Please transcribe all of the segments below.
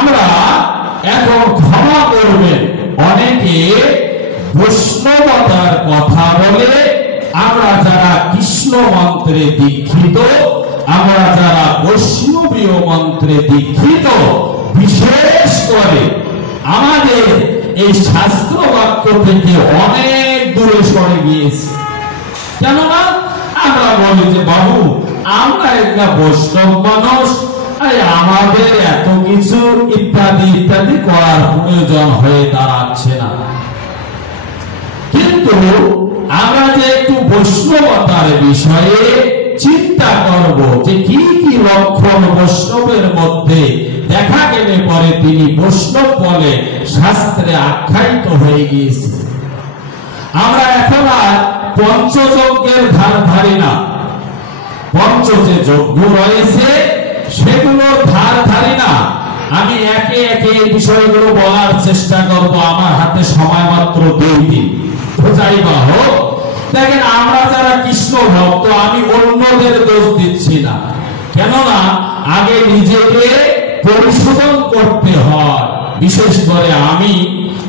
আমরা এখন ক্ষমা করবেন, অনেকে বৈষ্ণবতার কথা বলে আমরা যারা কৃষ্ণ মন্ত্রে দীক্ষিত, আমরা যারা বৈষ্ণবীয় মন্ত্রে দীক্ষিত, বিশেষ করে আমাদের এই শাস্ত্র বাক্য থেকে অনেক দূরে সরে গিয়েছি। কেননা আমরা বলি যে বাবু আমরা একটা বৈষ্ণব মানুষ, আমাদের এত কিছু ইত্যাদি ইত্যাদি করার প্রয়োজন হয়ে দাঁড়াচ্ছে না। কিন্তু আমরা যে একটু বৈষ্ণবতার বিষয়ে চিন্তা করব যে কি কি লক্ষণ বৈষ্ণবের মধ্যে দেখা গেলে পরে তিনি বৈষ্ণব বলে শাস্ত্রে আখ্যায়িত হয়ে গিয়েছে। আমরা এখন আর পঞ্চযজ্ঞের ধার ধারি না, পঞ্চ যে যজ্ঞ রয়েছে সেগুলোর ধার ধারি না। আমি একে একে এই বিষয়গুলো বলার চেষ্টা করব, আমার হাতে সময় মাত্র 2 দিন। তো যাই বা হোক, দেখেন আমরা যারা কৃষ্ণ ভক্ত, আমি অন্যদের দোষ দিচ্ছি না, কেননা আগে নিজেকে পরিশোধন করতে হয়। বিশেষ করে আমি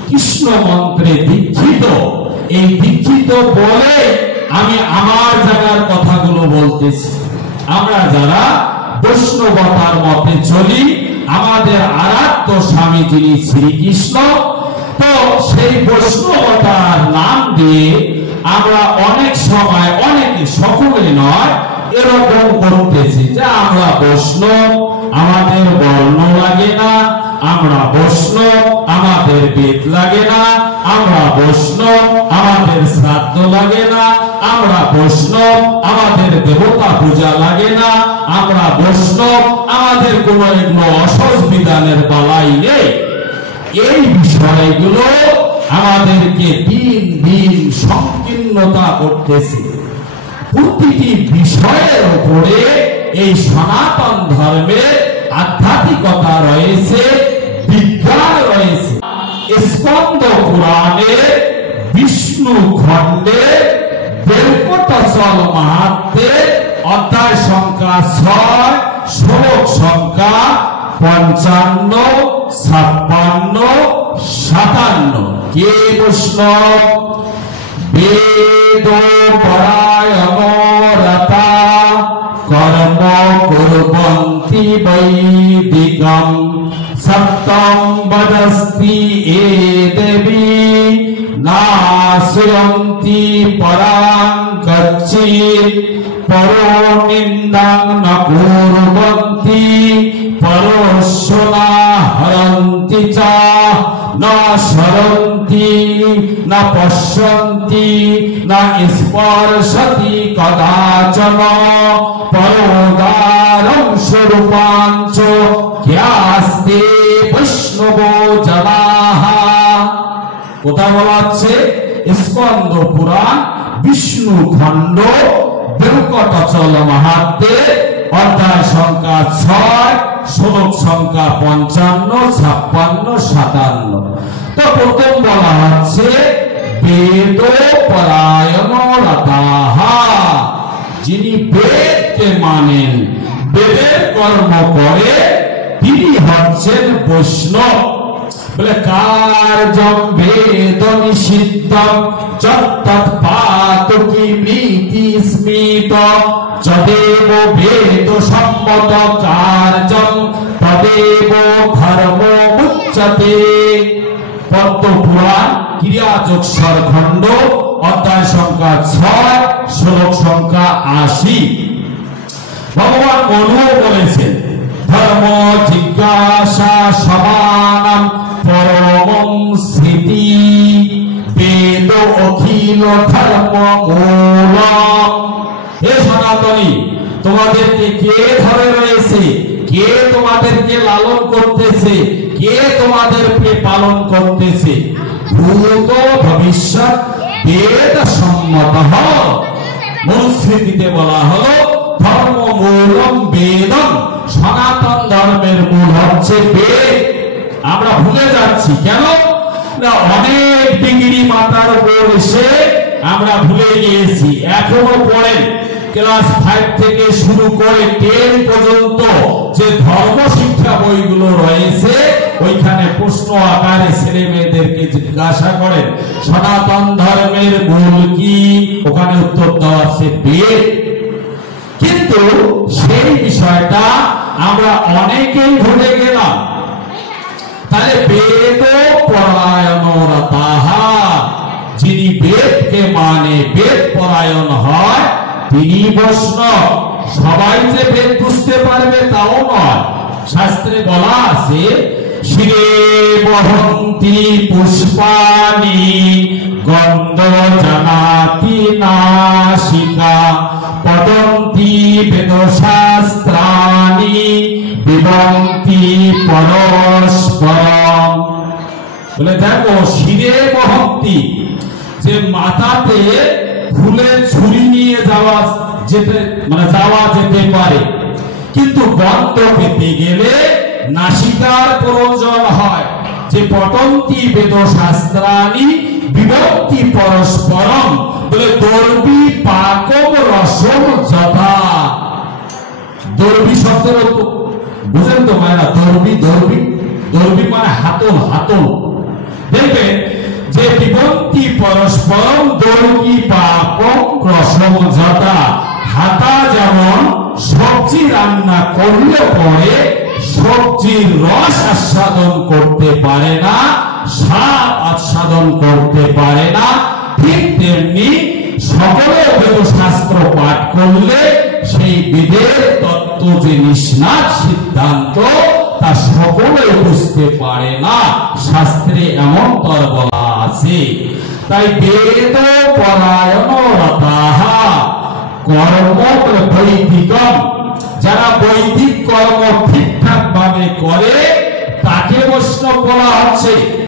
কৃষ্ণ মন্ত্রে দীক্ষিত, এই দীক্ষিত বলে আমি আমার জায়গার কথাগুলো বলতেছি। আমরা যারা বৈষ্ণবতার মতে চলি, আমাদের আরাধ্য স্বামী যিনি শ্রীকৃষ্ণ, তো সেই বৈষ্ণবতার নাম দিয়ে আমরা অনেক সময়, অনেকে সকলে নয়, এরকম করতেছি যে আমরা বৈষ্ণব, আমাদের বর্ণ লাগে না, আমরা বৈষ্ণব, আমাদের বেদ লাগে না, আমরা বৈষ্ণব, আমাদের শ্রাদ্ধ লাগে না, আমরা বৈষ্ণব, আমাদের দেবতা পূজা লাগে না, আমরা বৈষ্ণব, আমাদের কোনো এগুলো অসৎ বিধানের বালাই নেই। এই বিষয়গুলো আমাদেরকে দিন দিন সংকীর্ণতা করতেছে। প্রতিটি বিষয়ের উপরে এই সনাতন ধর্মের আধ্যাত্মিকতা রয়েছে, বিজ্ঞান রয়েছে। স্কন্দ পুরাণে বিষ্ণু খণ্ডে বেলকটচল মাহাত্ম্যে অধ্যায় সংখ্যা 6, শ্লোক সংখ্যা 55, 56, 57 কে বৈষ্ণব বেদ পরায়ণ রতা কর্ম কুর্বন্তি বৈদিকম সত্যম বদস্তি এ দেবী নাশয়ন্তি পরাং গচ্ছিত পরো নিন্দাং ন কুর্বন্তি পরোশনা হরন্তি চ ন শরন্তি ন পশ্যন্তি ন স্পর্শতি কদাচন পরোদারং স্বরূপাঞ্চ ক্যাস্তে বৈষ্ণব জনাঃ। কোথায় বলা হচ্ছে? স্কন্দ পুরাণ বিষ্ণু খণ্ড বেলকটচল মাহাত্ম্যে অধ্যায় সংখ্যা 6, শ্লোক সংখ্যা 55, 56, 57। তো প্রথম বলা হচ্ছে বেদ পরায়ণ রতাঃ, যিনি বেদকে মানেন, বেদের কর্ম করে, তিনি হচ্ছেন বৈষ্ণব। বলে কার্যম বেদ নিষিদ্ধম যত্তৎ পাতুকি নীতি স্মৃত যদেব বেদ সম্মত কার্যম তদেব ধর্ম মুচ্যতে। পদ্ম পুরাণ ক্রিয়াযোগসর খণ্ড অধ্যায় সংখ্যা 6, শ্লোক সংখ্যা 80। ভগবান মনুও বলেছেন ধর্ম জিজ্ঞাসা সমানম পরমং স্মৃতি বেদ অখিল ধর্ম মূলম। হে সনাতনী, তোমাদেরকে কে ধরে রয়েছে, কে তোমাদেরকে লালন করতেছে, কে তোমাদেরকে পালন করতেছে? ভূত ভবিষ্যৎ বেদ সম্মত। মূল স্মৃতিতে বলা হলো ধর্ম মূলম বেদম, সনাতন ধর্মের মূল হচ্ছে বেদ। আমরা ভুলে যাচ্ছি কেন? না, অনেক ডিগ্রি মাথার উপর এসে আমরা ভুলে গিয়েছি। এখনো পড়েন ক্লাস 5 থেকে শুরু করে 10 পর্যন্ত যে ধর্ম শিক্ষা বইগুলো রয়েছে ওইখানে প্রশ্ন আকারে ছেলে মেয়েদেরকে জিজ্ঞাসা করেন সনাতন ধর্মের মূল কি, ওখানে উত্তর দেওয়া আছে বেদ। কিন্তু সেই বিষয়টা আমরা অনেকেই ভুলে গেলাম। তাহলে বেদ পরায়ণরতাহা, যিনি বেদকে মানে বেদ পরায়ণ হয় তিনি বৈষ্ণব। সবাই যে বেদ বুঝতে পারবে তাও নয়। শাস্ত্রে বলা আছে শিরে বহন্তি পুষ্পানি গন্ধ জানাতি নাসিকা পদন্তি বেদশাস্ত্রানি বিবন্তি পরস্পরম। বলে দেখো শিরে বহন্তি, যে মাথাতে ফুলের ঝুড়ি নিয়ে যাওয়া যেতে পারে, কিন্তু গন্ধ পেতে গেলে নাসিকার প্রয়োজন হয়। যে পটন্তি বেদশাস্ত্রানি বিভক্তি পরস্পরম, বলে দর্বি পাকম রসম যথা। দর্বি শব্দের বুঝেন তো মায়েরা? দর্বি দর্বি দর্বি মানে হাতল, হাতল। দেখবেন যে বিভক্তি পরস্পরম দর্বি পাকম রসম যথা। হাতা যেমন সবজি রান্না করলে পরে সবজির রস আস্বাদন করতে পারে না, স্বাদ আস্বাদন করতে পারে না, ঠিক তেমনি সকলে বেদশাস্ত্র পাঠ করলে সেই বেদের তত্ত্ব যে নিষ্ণাত সিদ্ধান্ত তা সকলে বুঝতে পারে না। শাস্ত্রে এমন তর বলা আছে। তাই বেদ পরায়ণরতাহা কর্ম বৈদিকম, যারা বৈদিক কর্ম ঠিকঠাক ভাবে করে তাকে বৈষ্ণব বলা হচ্ছে।